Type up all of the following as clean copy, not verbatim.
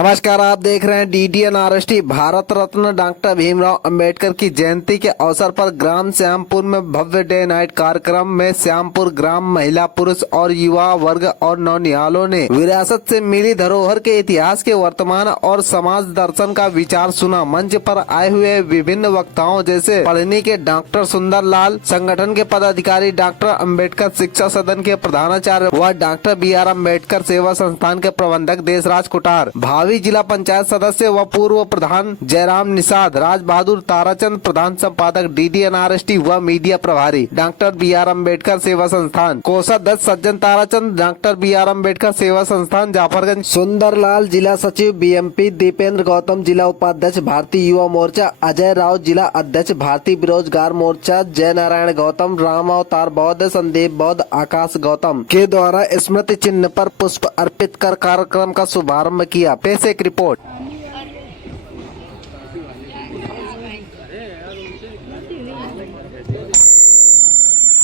नमस्कार, आप देख रहे हैं DDN RST। Bharat Ratna doctor Bhimrao Ambedkar की जयंती के अवसर पर ग्राम श्यामपुर में भव्य डे नाइट कार्यक्रम में श्यामपुर ग्राम महिला, पुरुष और युवा वर्ग और नौनिहालों ने विरासत से मिली धरोहर के इतिहास के वर्तमान और समाज दर्शन का विचार सुना। मंच पर आए हुए विभिन्न वक्ताओं जैसे पढ़नी के डॉक्टर सुंदर लाल, संगठन के पदाधिकारी डॉक्टर अम्बेडकर शिक्षा सदन के प्रधानाचार्य व डॉक्टर BR अम्बेडकर सेवा संस्थान के प्रबंधक देशराज कुटार, भावी जिला पंचायत सदस्य व पूर्व प्रधान जयराम निषाद, राज बहादुर ताराचंद, प्रधान संपादक DDN RST व मीडिया प्रभारी डॉक्टर BR अम्बेडकर सेवा संस्थान, कोषाध्यक्ष सज्जन ताराचंद, डॉक्टर BR अम्बेडकर सेवा संस्थान जाफरगंज, सुंदर लाल जिला सचिव BMP, दीपेंद्र गौतम जिला उपाध्यक्ष भारतीय युवा मोर्चा, अजय राव जिला अध्यक्ष भारतीय बेरोजगार मोर्चा, जय नारायण गौतम, राम अवतार बौद्ध, संदीप बौद्ध, आकाश गौतम के द्वारा स्मृति चिन्ह पर पुष्प अर्पित कर कार्यक्रम का शुभारंभ किया। पेश एक रिपोर्ट।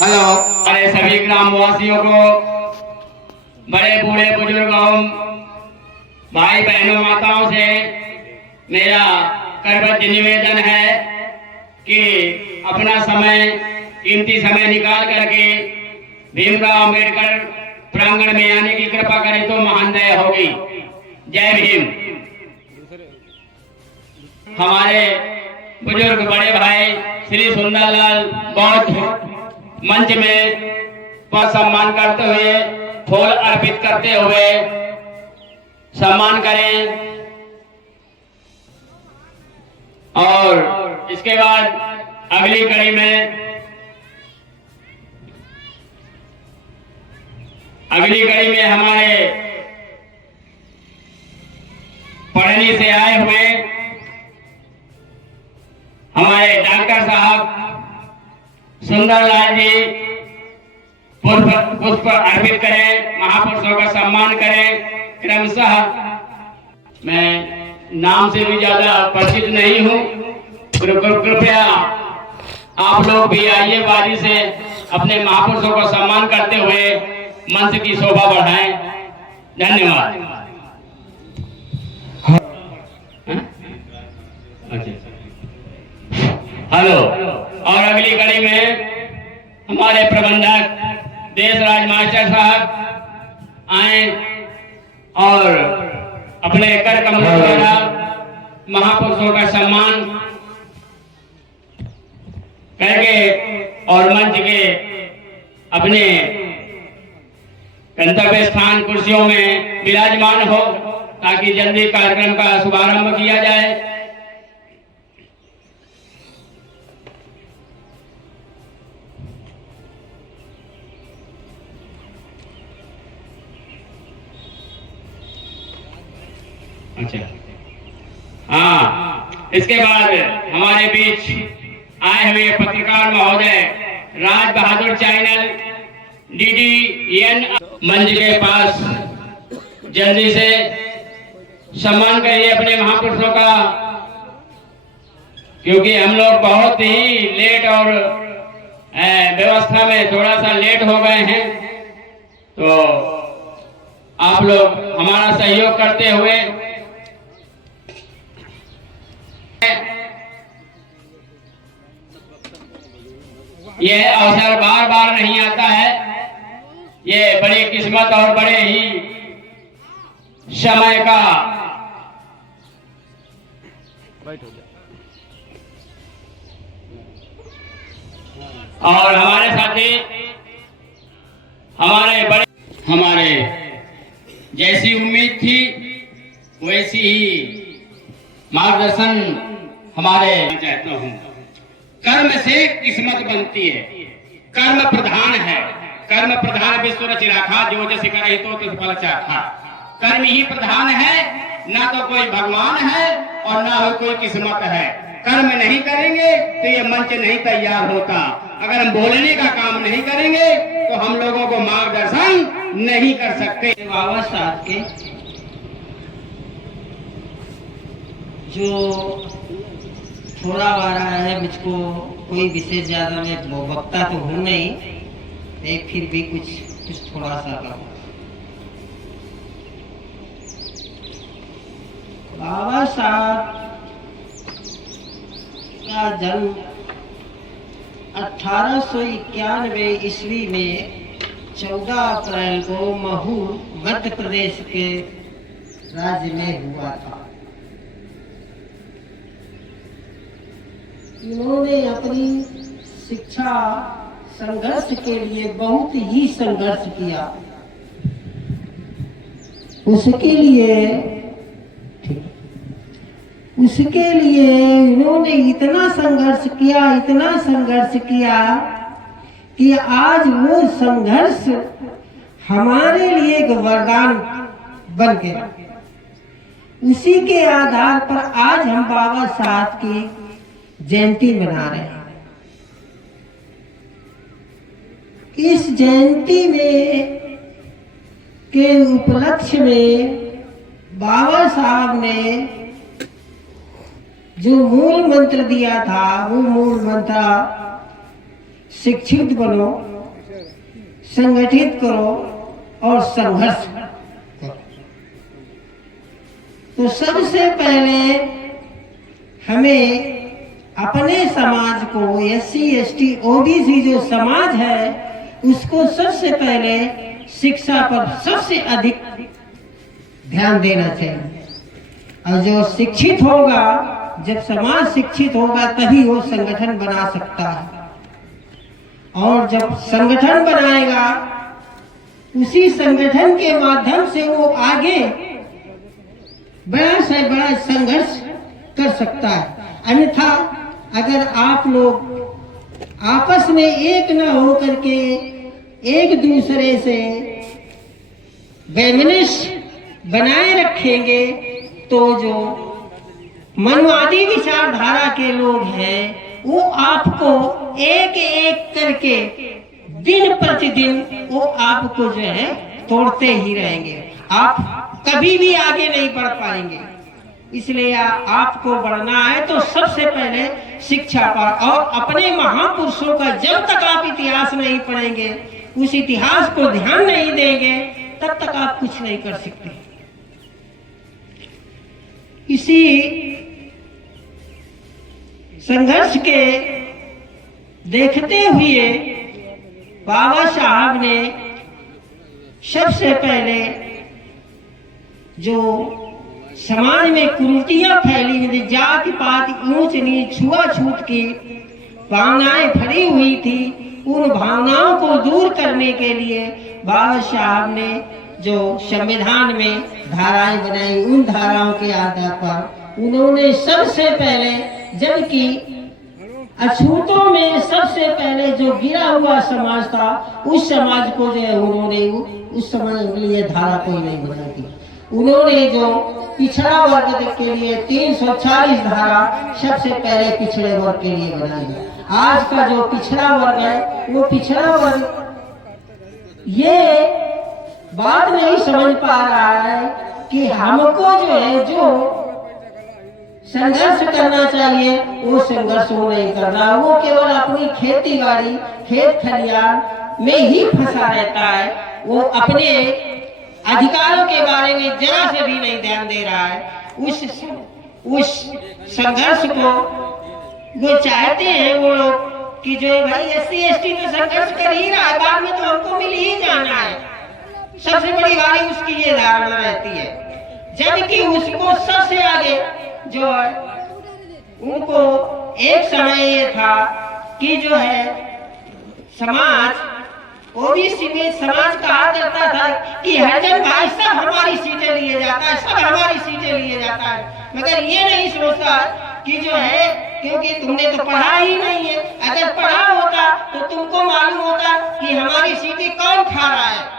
हेलो, अरे सभी ग्रामवासियों को, बड़े बूढ़े बुजुर्गों, भाई बहनों, माताओं से मेरा करबद्ध निवेदन है कि अपना समय, कीमती समय निकाल करके भीमराव अंबेडकर प्रांगण में आने की कृपा करें तो महान दया होगी। जय भीम। हमारे बुजुर्ग बड़े भाई श्री सुंदरलाल बौद्ध मंच में पर सम्मान करते हुए, फूल अर्पित करते हुए सम्मान करें। और इसके बाद अगली कड़ी में हमारे पढ़नी से आए हुए हमारे डॉक्टर साहब सुंदरलाल जी पुष्प अर्पित करें, महापुरुषों का सम्मान करें। क्रमशः मैं नाम से भी ज्यादा परिचित नहीं हूँ, कृपया आप लोग भी आइए, बारी से अपने महापुरुषों का सम्मान करते हुए मंच की शोभा बढ़ाएं। धन्यवाद। हेलो, और अगली कड़ी में हमारे प्रबंधक देशराज मास्टर साहब आए और अपने कर कमलों द्वारा महापुरुषों का सम्मान करके और मंच के अपने गंतव्य स्थान कुर्सियों में विराजमान हो, ताकि जल्दी कार्यक्रम का शुभारंभ किया जाए। अच्छा, हाँ, इसके बाद हमारे बीच आए हुए पत्रकार महोदय राज बहादुर चैनल DDN मंच के पास जल्दी से सम्मान करिए अपने महापुरुषों का, क्योंकि हम लोग बहुत ही लेट और व्यवस्था में थोड़ा सा लेट हो गए हैं। तो आप लोग हमारा सहयोग करते हुए यह अवसर बार बार नहीं आता है। ये बड़ी किस्मत और बड़े ही समय का और हमारे साथी हमारे जैसी उम्मीद थी वैसी ही मार्गदर्शन हमारे चाहता हूं। कर्म से किस्मत बनती है, कर्म प्रधान है। कर्म प्रधान विश्व रच राखा, जो जैसे करे तो फल चाखा। कर्म ही प्रधान है, ना तो कोई भगवान है और ना हो कोई किस्मत है। कर्म नहीं करेंगे तो ये मंच नहीं तैयार होता। अगर हम बोलने का काम नहीं करेंगे तो हम लोगों को मार्गदर्शन नहीं कर सकते। बाबा साहब के जो थोड़ा बारा है, मुझको कोई विशेष ज्यादा मैं वक्ता तो हूँ नहीं, फिर भी कुछ थोड़ा सा बाबा साहब का जन्म 1891 ईस्वी में 14 अप्रैल को महू मध्य प्रदेश के राज्य में हुआ था। इन्होंने अपनी शिक्षा संघर्ष के लिए बहुत ही संघर्ष किया। उसके लिए इन्होंने इतना संघर्ष किया कि आज वो संघर्ष हमारे लिए एक वरदान बन गया। उसी के आधार पर आज हम बाबा साहब की जयंती मना रहे हैं। इस जयंती में के उपलक्ष्य में बाबा साहब ने जो मूल मंत्र दिया था, वो मूल मंत्र शिक्षित बनो, संगठित करो और संघर्ष करो। तो सबसे पहले हमें अपने समाज को, SC ST OBC जो समाज है, उसको सबसे पहले शिक्षा पर सबसे अधिक ध्यान देना चाहिए। और जो शिक्षित होगा, जब समाज शिक्षित होगा तभी वो संगठन बना सकता है। और जब संगठन बनाएगा, उसी संगठन के माध्यम से वो आगे बड़ा से बड़ा संघर्ष कर सकता है। अन्यथा अगर आप लोग आपस में एक न होकर के एक दूसरे से वैमनस्य बनाए रखेंगे, तो जो मनवादी विचारधारा के लोग हैं, वो आपको एक एक करके दिन प्रतिदिन वो आपको जो है तोड़ते ही रहेंगे। आप कभी भी आगे नहीं बढ़ पाएंगे। इसलिए आपको बढ़ना है तो सबसे पहले शिक्षा पर, और अपने महापुरुषों का जब तक आप इतिहास नहीं पढ़ेंगे, उस इतिहास को ध्यान नहीं देंगे, तब तक आप कुछ नहीं कर सकते। इसी संघर्ष के देखते हुए बाबा साहब ने सबसे पहले जो समाज में कुरीतियां फैली हुई थी, जाति पाति, ऊंच नीच, छुआछूत की भावनाएं भरी हुई थी, उन भावनाओं को दूर करने के लिए बाबा साहब ने जो संविधान में धाराएं बनाई, उन धाराओं के आधार पर उन्होंने सबसे पहले, जबकि अछूतों में सबसे पहले जो गिरा हुआ समाज था, उस समाज को जो है उन्होंने उस समाज के लिए धारा कोई नहीं बनाई थी। उन्होंने जो पिछड़ा वर्ग के लिए 340 धारा सबसे पहले पिछड़े वर्ग के लिए बनाई। आज का जो पिछड़ा वर्ग है, वो पिछड़ा वर्ग ये बात नहीं समझ पा रहा है कि हमको जो है जो संघर्ष करना चाहिए, वो संघर्ष वो नहीं कर रहा। वो केवल अपनी खेती बाड़ी, खेत खलियान में ही फंसा रहता है। वो अपने अधिकारों के बारे में जरा से भी नहीं ध्यान दे रहा है। उस संघर्ष को वो चाहते हैं वो लोग कि जो भाई SC ST तो संघर्ष कर ही रहा है, बाद में तो हमको मिल ही जाना है। सबसे बड़ी बारी उसकी ये धारणा रहती है, जबकि उसको सबसे आगे जो है, उनको एक समय ये था कि जो है समाज OBC में समाज कहा करता था कि हरिजन भाई सब हमारी सीटें लिए जाता है, सब हमारी सीटें लिए जाता है, मगर ये नहीं सोचता कि जो है, क्योंकि तुमने तो पढ़ा ही नहीं है। अगर पढ़ा होता तो तुमको मालूम होता कि हमारी सीटें कौन खा रहा है।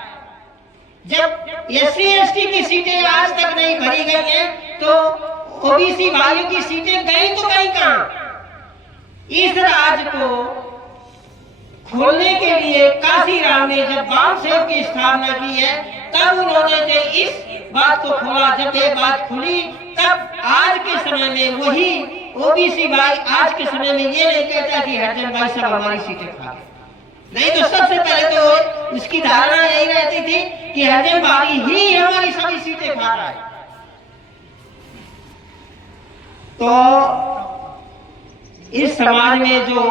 जब SC ST की सीटें आज तक नहीं भरी गई हैं, तो OBC भाइयों की सीटें गई तो गई कहां। इस राज को खोलने के लिए काशीराम ने जब बाम सेव की स्थापना की है, तब उन्होंने जो इस बात को खोला। जब ये बात खुली, तब आज के समय में वही OBC भाई आज के समय में ये नहीं कहता कि हरिजन भाई सब हमारी सीटें खा गए। नहीं तो सबसे पहले तो उसकी धारणा यही रहती थी कि हरिजन भाई ही हमारी सभी सीटें खा रहा है। तो इस समाज में जो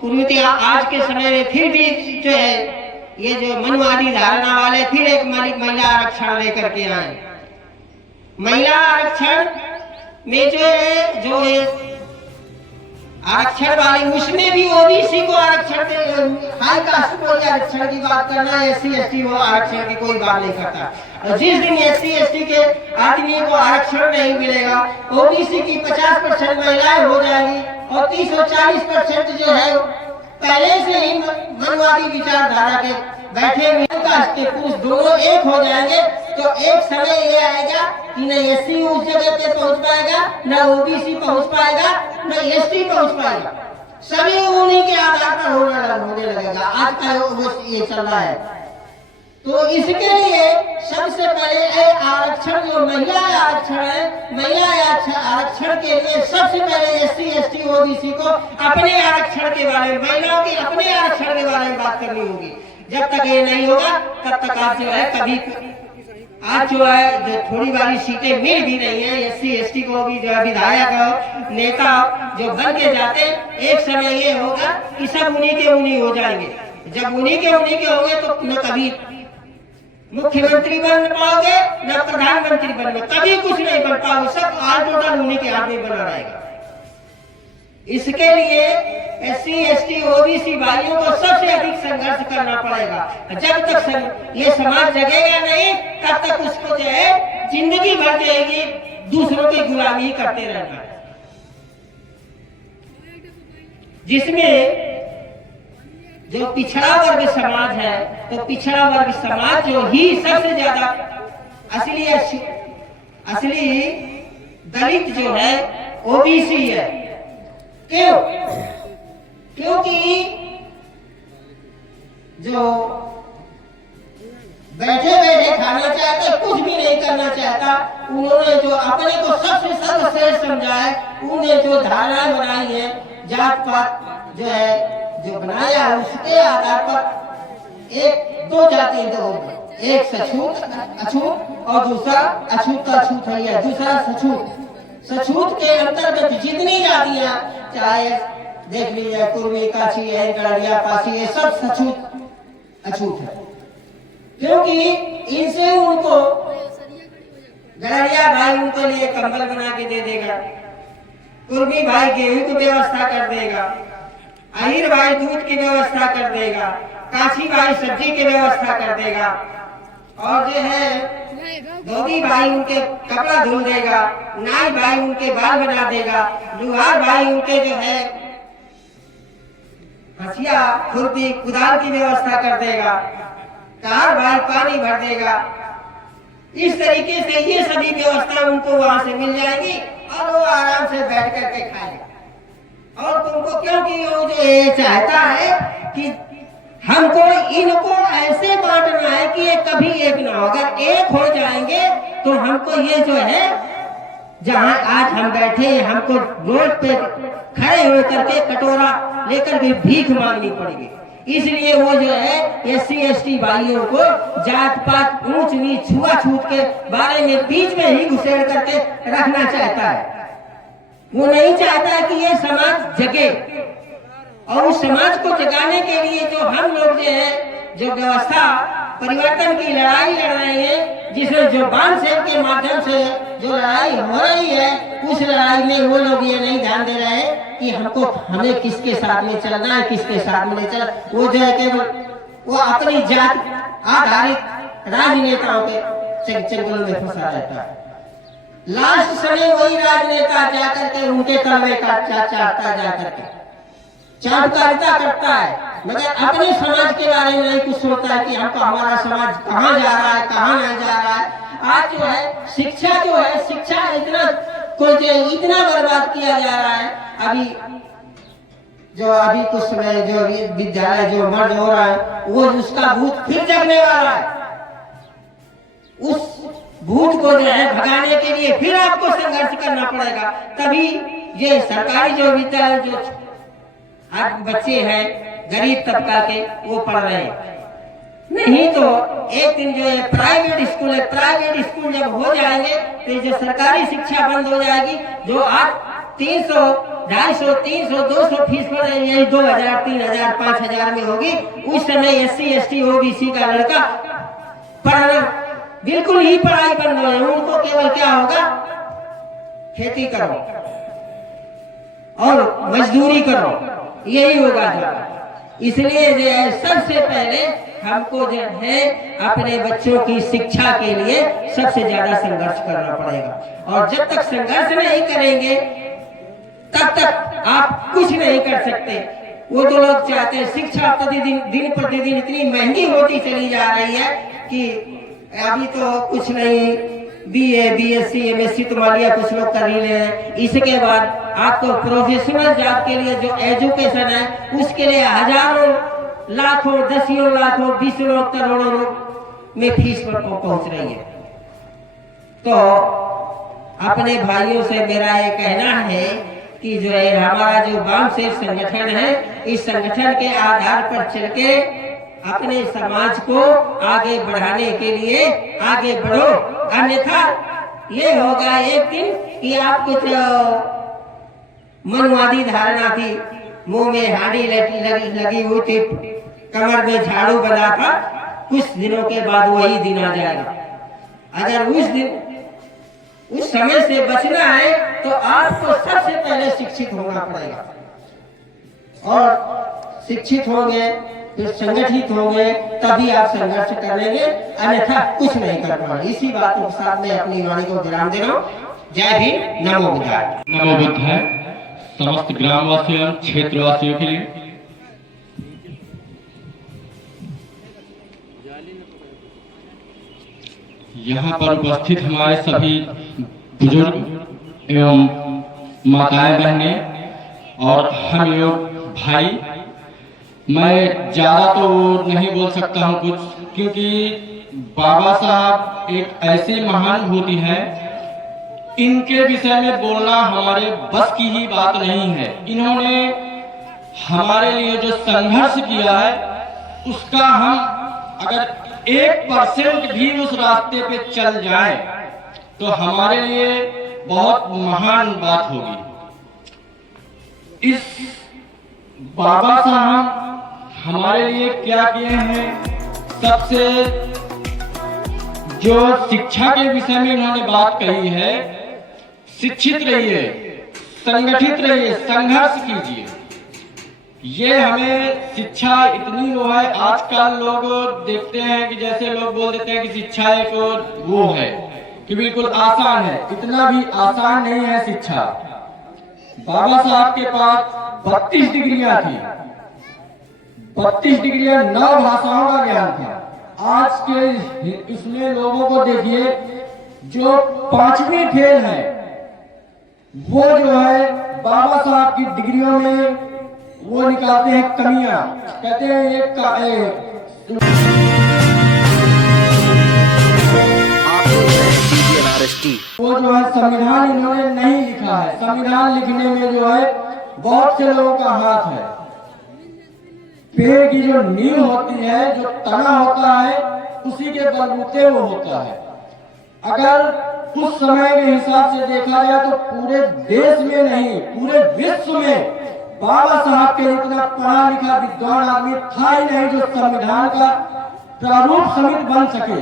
पूर्वतया आज के समय में फिर भी जो है ये जो मनवादी धारणा वाले फिर एक महिला आरक्षण लेकर के आए। महिला आरक्षण में जो है जो आरक्षण वाली उसमें भी ओबीसी को आरक्षण हाई कास्ट को आरक्षण की बात करना, एससी एसटी वो आरक्षण की कोई बात नहीं करता। जिस दिन एससी एसटी के आदमी को आरक्षण नहीं मिलेगा, ओबीसी की 50% महिलाएं हो जाएंगी और 30 और 40% जो है पहले से ही मनवादी विचारधारा के बैठे हुए कास्ट के पुरुष दोनों एक हो जाएंगे तो एक समय ये आएगा कि न एससी उस जगह पे पहुंच पाएगा, न ओबीसी पहुंच पाएगा, न एसटी पहुंच पाएगा। सभी उन्हीं के आधार पर होने लगेगा। आज का ये चल रहा है। तो इसके लिए सबसे पहले आरक्षण जो महिला आरक्षण है, महिला आरक्षण के लिए सबसे पहले एससी एसटी ओबीसी को अपने आरक्षण के बारे में, महिलाओं के अपने आरक्षण के बारे में बात करनी होगी। जब तक ये नहीं होगा तब तक आप जो है कभी आज जो है जो थोड़ी बारी सीटें मिल भी रही है एससी एसटी को भी जो विधायक नेता जो बन के जाते, एक समय ये होगा कि सब उन्हीं के उन्हीं हो जाएंगे। जब उन्हीं के होंगे तो न कभी मुख्यमंत्री बन पाओगे न प्रधानमंत्री बनोगे, कभी कुछ नहीं बन पाओगे। सब आज टोटल उन्हीं के हाथ में बना रहेगा। इसके लिए एससी एसटी ओबीसी भाइयों को सबसे अधिक संघर्ष करना पड़ेगा। जब तक ये समाज जगेगा नहीं तब तक उसको जो है जिंदगी भर जाएगी दूसरों की गुलामी करते रहना। जिसमें जो पिछड़ा वर्ग समाज है तो पिछड़ा वर्ग समाज जो ही सबसे ज्यादा असली दलित जो है ओबीसी है। क्यों? क्योंकि जो बैठे बैठे खाना चाहता, कुछ भी नहीं करना चाहता, उन्होंने जो अपने को सबसे सर्वश्रेष्ठ समझा है, उन्होंने जो धारणाएं बनाई है जात पात जो है जो बनाया है उसके आधार पर एक दो जाति दो, एक अछूत और दूसरा अछूत का अछूत है, दूसरा सछूत के अंतर्गत जितनी जातियां चाहे देख लीजिए कुर्मी काछी है गड़रिया पासी ये सब सछूत अछूत है। क्योंकि इनसे उनको गड़रिया भाई उनके लिए कंबल बना के दे देगा, कुर्मी भाई गेहूं की व्यवस्था कर देगा, अहिर भाई दूध की व्यवस्था कर देगा, काछी भाई सब्जी की व्यवस्था कर देगा और जो है धोबी भाई उनके कपड़ा धुल देगा, नाई भाई उनके बाल बना देगा, लुहार भाई उनके जो है हसिया खुरपी कुदाल की व्यवस्था कर देगा, कार भाई पानी भर देगा। इस तरीके से ये सभी व्यवस्था उनको वहां से मिल जाएगी और वो आराम से बैठ करके खाएगा। और तुमको क्योंकि वो जो ये चाहता है कि हमको इनको ऐसे बांटना है कि ये कभी एक ना हो। अगर एक हो जाएंगे तो हमको ये जो है जहां आज हम बैठे हमको रोड पे खड़े होकर के कटोरा लेकर के भीख मांगनी पड़ेगी। इसलिए वो जो है एससी एसटी भाइयों को जात पात ऊंच नीच छुआछूत के बारे में बीच में ही घुसेड़ करके रखना चाहता है। वो नहीं चाहता कि ये समाज जगे और उस समाज को जगाने के लिए जो हम लोग जो है जो व्यवस्था परिवर्तन की लड़ाई लड़ रहे हैं, जिसमें जो बाण सेव के माध्यम से जो लड़ाई हो रही है, उस लड़ाई में वो लोग ये नहीं ध्यान दे रहे हैं कि हमें किसके साथ में चलना है, किसके साथ में नहीं चलना। वो जो है केवल वो अपनी जात आधारित राजनेताओं के चंगुल में फंसा रहता है। लास्ट समय वही राजनेता जाकर के उनके कलवे काटता जाकर के चाटकारिता करता है, मगर अपने समाज के बारे में नहीं कुछ सोचता है कि हमको हमारा समाज कहाँ जा रहा है, कहाँ नहीं जा रहा है। आज जो है शिक्षा इतना बर्बाद किया जा रहा है। अभी कुछ समय जो विद्यालय जो मर्ज हो रहा है वो उसका भूत फिर जगने वाला है। उस भूत को जो है भगाने के लिए फिर आपको संघर्ष करना पड़ेगा। तभी ये सरकारी जो विद्यालय जो आज बच्चे हैं गरीब तबका के वो पढ़ रहे हैं, नहीं तो एक दिन जो है प्राइवेट स्कूल जब हो जाएंगे तो जो सरकारी शिक्षा बंद हो जाएगी। जो आज 300, 250, 300, 200 फीस पर यही 2000, 3000, 5000 में होगी। उस समय SC, ST, OBC का लड़का पढ़ना बिल्कुल ही पढ़ाई बंद हो, उनको केवल क्या होगा, खेती करो और मजदूरी करो, यही होगा जो। इसलिए जो है सबसे पहले हमको जो है अपने बच्चों की शिक्षा के लिए सबसे ज्यादा संघर्ष करना पड़ेगा। और जब तक संघर्ष नहीं करेंगे तब तक आप कुछ नहीं कर सकते। वो तो लोग चाहते हैं, शिक्षा प्रतिदिन दिन प्रतिदिन इतनी महंगी होती चली जा रही है कि अभी तो कुछ नहीं, BA, BSc, MSc तो मान लिया कुछ लोग कर ही रहे हैं। इसके बाद आपको प्रोफेशनल जॉब के लिए जो एजुकेशन है उसके लिए हजारों, लाखों, दसियों लाखों, 20 लोग, करोड़ों लोग में फीस पर पहुंच रही है। तो अपने भाइयों से मेरा ये कहना है कि जो है हमारा जो वामसेव संगठन है, इस संगठन के आधार पर चल के अपने समाज को आगे बढ़ाने के लिए आगे बढ़ो। अन्यथा ये होगा एक दिन कि आप कुछ मनवादी धारणा थी, मुंह में हांडी लगी हुई थी, कमर में झाड़ू बना था, कुछ दिनों के बाद वही दिन आ जाएगा। अगर उस समय से बचना है तो आपको सबसे पहले शिक्षित होना पड़ेगा। और शिक्षित होंगे, फिर संगठित होंगे, तभी आप संघर्ष करेंगे, अन्यथा कुछ नहीं कर पाएंगे। इसी बात के साथ मैं अपनी वाणी को विराम दे रहा हूँ। जय भीम, नमो बुद्धाय। नमो बुद्धाय। समस्त ग्रामवासियों, क्षेत्रवासियों के लिए यहाँ पर उपस्थित हमारे सभी बुजुर्ग एवं माताएं बहनें और हम योग भाई, मैं ज्यादा तो नहीं बोल सकता हूँ कुछ, क्योंकि बाबा साहब एक ऐसे महान होती है, इनके विषय में बोलना हमारे बस की ही बात नहीं है। इन्होंने हमारे लिए जो संघर्ष किया है उसका हम अगर 1% भी उस रास्ते पे चल जाए तो हमारे लिए बहुत महान बात होगी। इस बाबा साहब हमारे लिए क्या किए हैं, सबसे जो शिक्षा के विषय में इन्होंने बात कही है, शिक्षित रहिए, संगठित रहिए, संघर्ष कीजिए। ये हमें शिक्षा इतनी वो है, आजकल लोग देखते हैं कि जैसे लोग बोल देते हैं कि शिक्षा एक वो है कि बिल्कुल आसान है, इतना भी आसान नहीं है शिक्षा। बाबा साहब के पास 32 डिग्रियां थी, 32 डिग्रियां, 9 भाषाओं का ज्ञान था। आज के इसमें लोगों को देखिए जो 5वीं फेल है, वो जो है बाबा साहब की डिग्रियों में वो निकालते हैं कमियां, कहते हैं वो जो है संविधान इन्होंने नहीं लिखा है। संविधान लिखने में जो है बहुत से लोगों का हाथ है। पेड़ की जो नींव होती है, जो तना होता है, उसी के बलबूते वो होता है। अगर उस समय के हिसाब से देखा जाए तो पूरे देश में नहीं, पूरे विश्व में बाबा साहब के इतना पढ़ा लिखा विद्वान आदमी था ही नहीं जो संविधान का प्रारूप समित बन सके।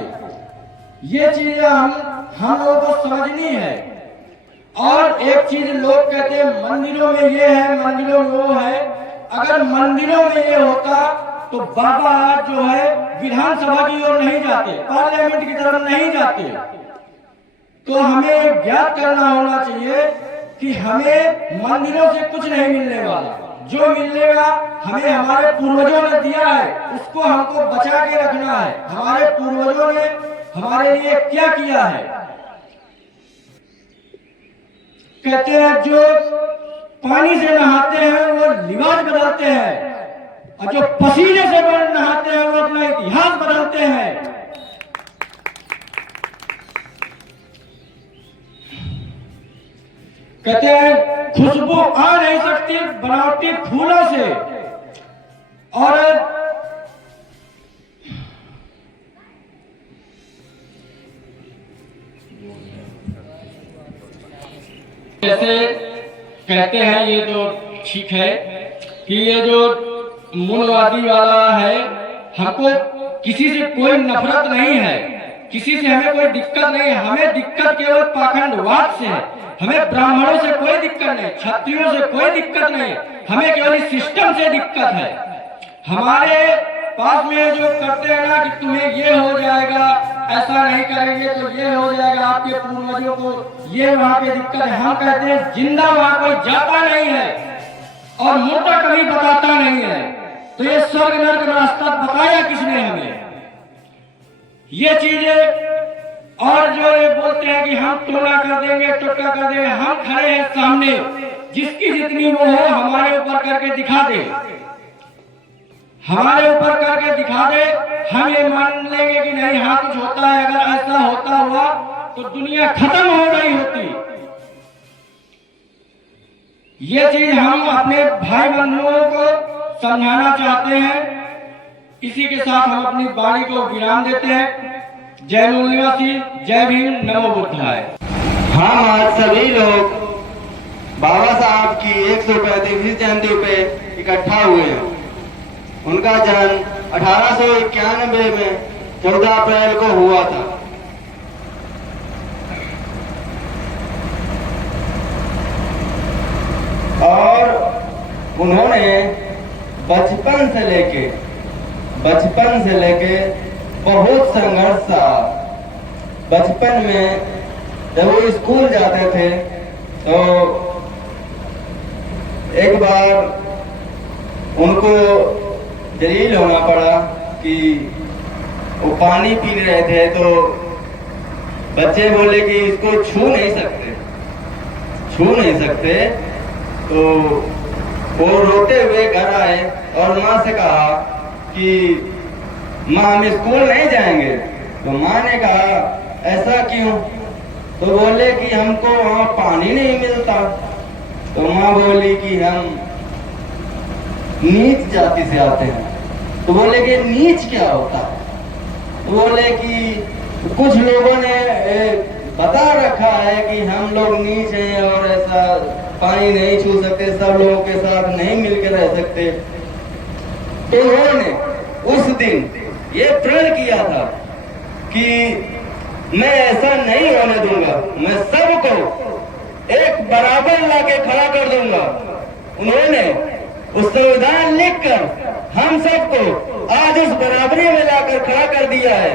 ये चीजें हम लोगों को समझनी है। और एक चीज लोग कहते हैं मंदिरों में ये है, मंदिरों में वो है। अगर मंदिरों में ये होता तो बाबा जो है विधानसभा की ओर नहीं जाते, पार्लियामेंट की तरफ नहीं जाते। तो हमें ज्ञात करना होना चाहिए कि हमें मंदिरों से कुछ नहीं मिलने वाला। जो मिलेगा हमें हमारे पूर्वजों ने दिया है, उसको हमको बचा के रखना है। हमारे पूर्वजों ने हमारे लिए क्या किया है। कहते हैं जो पानी से नहाते हैं वो लिबास बदलते हैं, और जो पसीने से नहाते हैं वो अपना इतिहास बदलते हैं। कहते हैं खुशबू आ नहीं सकती बनावटी फूलों से, और जैसे कहते हैं ये तो ठीक है कि ये जो मूलवादी वाला है, हमको किसी से कोई नफरत नहीं है, किसी से हमें कोई दिक्कत नहीं है। हमें दिक्कत केवल पाखंडवाद से है। हमें ब्राह्मणों से कोई दिक्कत नहीं, क्षत्रियों से कोई दिक्कत नहीं, हमें केवल इस सिस्टम से दिक्कत है। हमारे पास में जो करते हैं ना कि तुम्हें ये हो जाएगा, ऐसा नहीं करेंगे तो ये हो जाएगा, आपके पूर्वजों को ये वहाँ पे दिक्कत है। हम कहते हैं जिंदा वहाँ कोई जाता नहीं है और मुर्दा कभी बताता नहीं है। तो ये स्वर्ग नरक रास्ता बताया किसने हमें? ये चीजें और जो ये बोलते हैं कि हम टोला कर देंगे, टोटका कर देंगे, हम खड़े हैं सामने, जिसकी जितनी वो हो हमारे ऊपर करके दिखा दे, हमारे ऊपर करके दिखा दे, हम ये मान लेंगे कि नहीं हाँ कुछ होता है। अगर ऐसा होता हुआ तो दुनिया खत्म हो रही होती। ये चीज हम अपने भाई बंधुओं को समझाना चाहते हैं। इसी के साथ हम अपनी वाणी को विराम देते हैं। जय मूल निवासी, जय भीम, नमो बुद्धाय। हम आज सभी लोग बाबा साहब की 135वीं जयंती पे इकट्ठा हुए हैं। उनका जन्म 1891 में 14 अप्रैल को हुआ था। और उन्होंने बचपन से लेके बहुत संघर्ष था। बचपन में जब वो स्कूल जाते थे तो एक बार उनको जलील होना पड़ा कि वो पानी पी रहे थे, तो बच्चे बोले कि इसको छू नहीं सकते। तो वो रोते हुए घर आए और माँ से कहा कि माँ हम स्कूल नहीं जाएंगे। तो माँ ने कहा ऐसा क्यों? तो बोले कि हमको वहाँ पानी नहीं मिलता। तो माँ बोली कि हम नीच जाति से आते हैं। तो बोले कि नीच क्या होता है? तो बोले कि कुछ लोगों ने बता रखा है कि हम लोग नीच हैं और ऐसा पानी नहीं छू सकते, सब लोगों के साथ नहीं मिलकर रह सकते। तो उन्होंने उस दिन ये प्रण किया था कि मैं ऐसा नहीं होने दूंगा, मैं सबको एक बराबर लाके खड़ा कर दूंगा। उन्होंने उस संविधान लिखकर हम सबको आज उस बराबरी में लाकर खड़ा कर दिया है।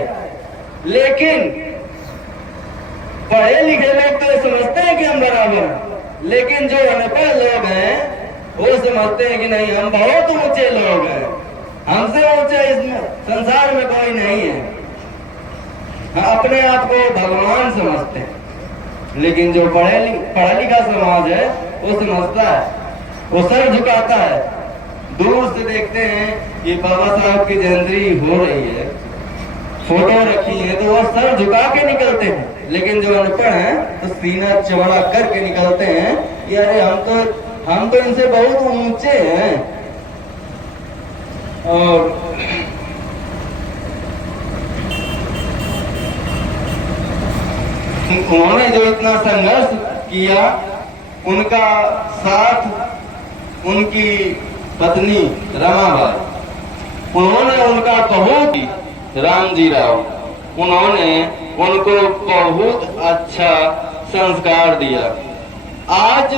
लेकिन पढ़े लिखे लोग तो समझते हैं कि हम बराबर हैं, लेकिन जो अनपढ़ लोग हैं वो समझते हैं कि नहीं हम बहुत ऊंचे लोग हैं, हमसे ऊंचा इस संसार में कोई नहीं है। हाँ, अपने आप को भगवान समझते हैं। लेकिन जो पढ़ा लिखा समाज है वो समझता है, वो सर झुकाता है। दूर से देखते हैं कि बाबा साहब की जयंती हो रही है, फोटो रखी है, तो वो सर झुका के निकलते हैं। लेकिन जो अनपढ़ हैं तो सीना चौड़ा करके निकलते हैं कि अरे हम तो इनसे बहुत ऊंचे हैं। और उन्होंने जो इतना संघर्ष किया, उनका साथ उनकी पत्नी रमाबाई, उन्होंने उनका बहुत ही रामजी राव, उन्होंने उनको बहुत अच्छा संस्कार दिया। आज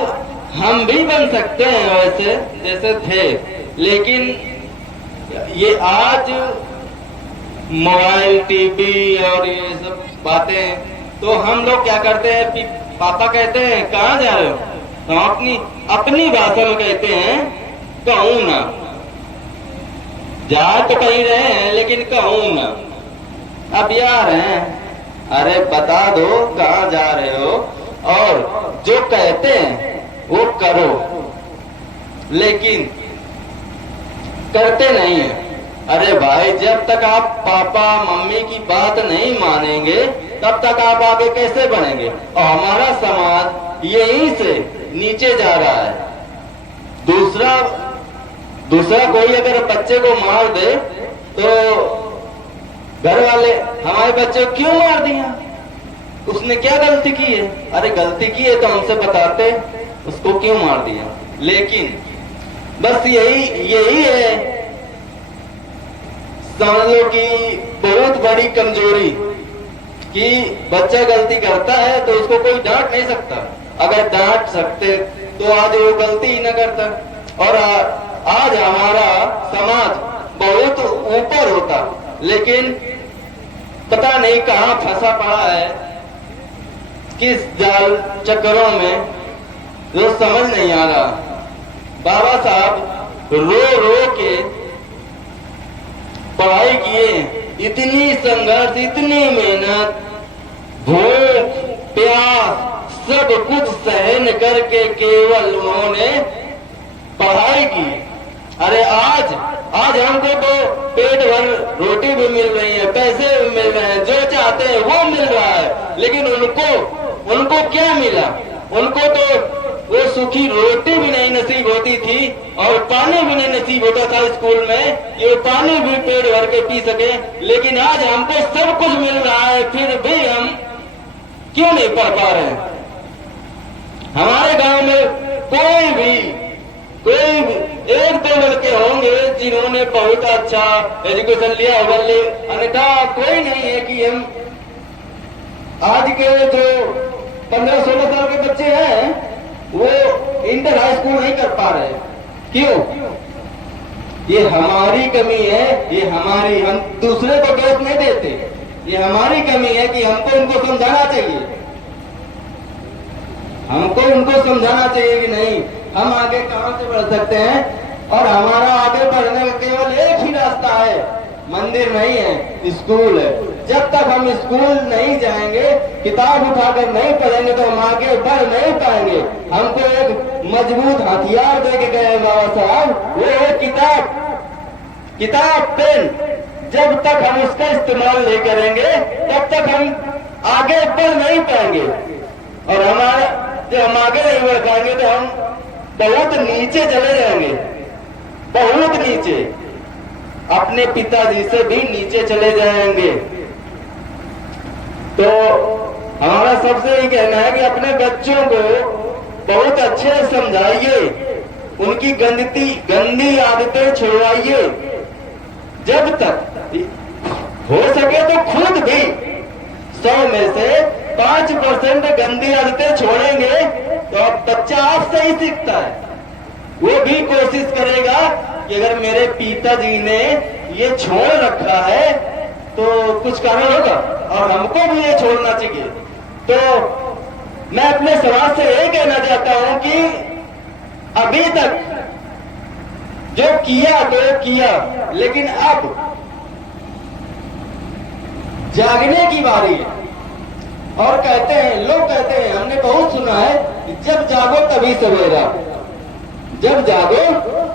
हम भी बन सकते हैं वैसे जैसे थे, लेकिन ये आज मोबाइल टीवी और ये सब बातें, तो हम लोग क्या करते हैं, पापा कहते हैं कहाँ जा रहे हो, तो हम अपनी भाषा में कहते हैं कहूँ ना, जा तो कहीं रहे हैं लेकिन कहूँ ना, अब यार हैं, अरे बता दो कहाँ जा रहे हो, और जो कहते हैं वो करो, लेकिन करते नहीं है। अरे भाई, जब तक आप पापा मम्मी की बात नहीं मानेंगे तब तक आप आगे कैसे बढ़ेंगे? और हमारा समाज यहीं से नीचे जा रहा है। दूसरा कोई अगर बच्चे को मार दे तो घर वाले हमारे बच्चे को क्यों मार दिया, उसने क्या गलती की है? अरे गलती की है तो हमसे बताते, उसको क्यों मार दिया। लेकिन बस यही है, समझ लो कि बहुत बड़ी कमजोरी कि बच्चा गलती करता है तो उसको कोई डांट नहीं सकता। अगर डांट सकते तो आज वो गलती ही न करता। और आज हमारा समाज बहुत ऊपर होता, लेकिन पता नहीं कहां फंसा पड़ा है, किस जाल चक्करों में, जो समझ नहीं आ रहा। बाबा साहब रो रो के पढ़ाई किए, इतनी संघर्ष, इतनी मेहनत, भूख प्यास सब कुछ सहन करके केवल उन्होंने पढ़ाई की। अरे आज हमको तो पेट भर रोटी भी मिल रही है, पैसे भी मिल रहे हैं, जो चाहते हैं वो मिल रहा है, लेकिन उनको क्या मिला? उनको तो वो सूखी रोटी भी नहीं नसीब होती थी और पानी भी नहीं नसीब होता था स्कूल में, ये पानी भी पेट भर के पी सके। लेकिन आज हमको सब कुछ मिल रहा है, फिर भी हम क्यों नहीं पढ़ पा रहे हैं? हमारे गांव में कोई एक दो लड़के होंगे जिन्होंने बहुत अच्छा एजुकेशन लिया होगा, अन्यथा कोई नहीं है कि हम आज के जो 15-16 साल के बच्चे हैं वो इंटर हाई स्कूल नहीं कर पा रहे। क्यों? ये हमारी कमी है, ये हमारी, हम दूसरे को दोष नहीं देते, ये हमारी कमी है कि हमको उनको समझाना चाहिए, हमको उनको समझाना चाहिए कि नहीं हम आगे कहां से बढ़ सकते हैं। और हमारा आगे बढ़ने का केवल एक ही रास्ता है, मंदिर नहीं है, स्कूल है। जब तक हम स्कूल नहीं जाएंगे, किताब उठाकर नहीं पढ़ेंगे तो हम आगे बढ़ नहीं पाएंगे। हमको एक मजबूत हथियार दे के गए बाबा साहब, वो है किताब पेन। जब तक हम उसका इस्तेमाल नहीं करेंगे तब तक हम आगे बढ़ नहीं पाएंगे। और हमारा जब हम आगे नहीं बढ़ पाएंगे तो हम बहुत नीचे चले जाएंगे, बहुत नीचे, अपने पिताजी से भी नीचे चले जाएंगे। तो हमारा सबसे ये कहना है कि अपने बच्चों को बहुत अच्छे से समझाइए, उनकी गंदी आदतें छुड़वाइए। जब तक हो सके तो खुद भी 100 में से 5% गंदी आदतें छोड़ेंगे तो अब बच्चा आपसे ही सीखता है। वो भी कोशिश करेगा कि अगर मेरे पिताजी ने ये छोड़ रखा है तो कुछ कारण होगा और हमको भी ये छोड़ना चाहिए। तो मैं अपने समाज से यही कहना चाहता हूं कि अभी तक जो किया तो किया, लेकिन अब जागने की बारी है। और कहते हैं, लोग कहते हैं, हमने बहुत सुना है, जब जागो तभी सवेरा, जब जागो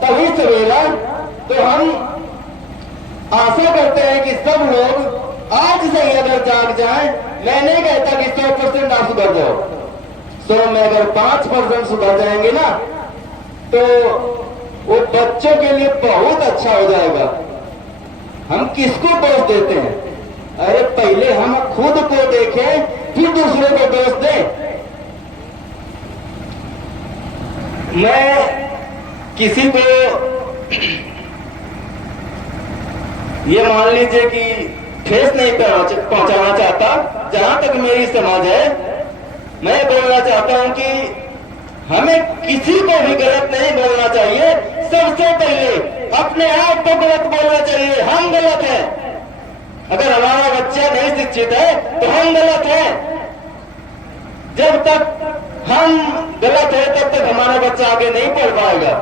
तभी सवेरा। तो हम आशा करते हैं कि सब लोग आज से ही अगर जाग जाएं, मैं नहीं कहता कि 100% आप सुधर जाओ, 100 में अगर 5% सुधर जाएंगे ना तो वो बच्चों के लिए बहुत अच्छा हो जाएगा। हम किसको दोष देते हैं? अरे पहले हम खुद को देखें, फिर दूसरे को दोष दें। मैं किसी को ये मान लीजिए कि ठेस नहीं पहुंचाना चाहता। जहां तक मेरी समझ है, मैं बोलना चाहता हूं कि हमें किसी को भी गलत नहीं बोलना चाहिए। सबसे पहले अपने आप को गलत बोलना चाहिए, हम गलत हैं। अगर हमारा बच्चा नहीं शिक्षित है तो हम गलत हैं। जब तक हम गलत है तब तक हमारा बच्चा आगे नहीं बढ़ पाएगा।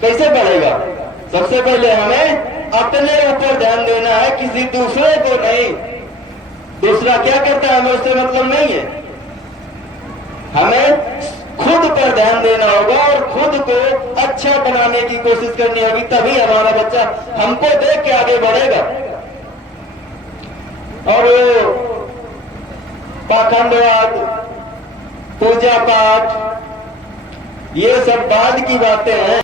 कैसे बढ़ेगा? सबसे पहले हमें अपने ऊपर ध्यान देना है, किसी दूसरे को नहीं। दूसरा क्या करता है हमें उससे मतलब नहीं है। हमें खुद पर ध्यान देना होगा और खुद को अच्छा बनाने की कोशिश करनी होगी, तभी हमारा बच्चा हमको देख के आगे बढ़ेगा। और पाखंडवाद, पूजा पाठ, ये सब बाद की बातें हैं।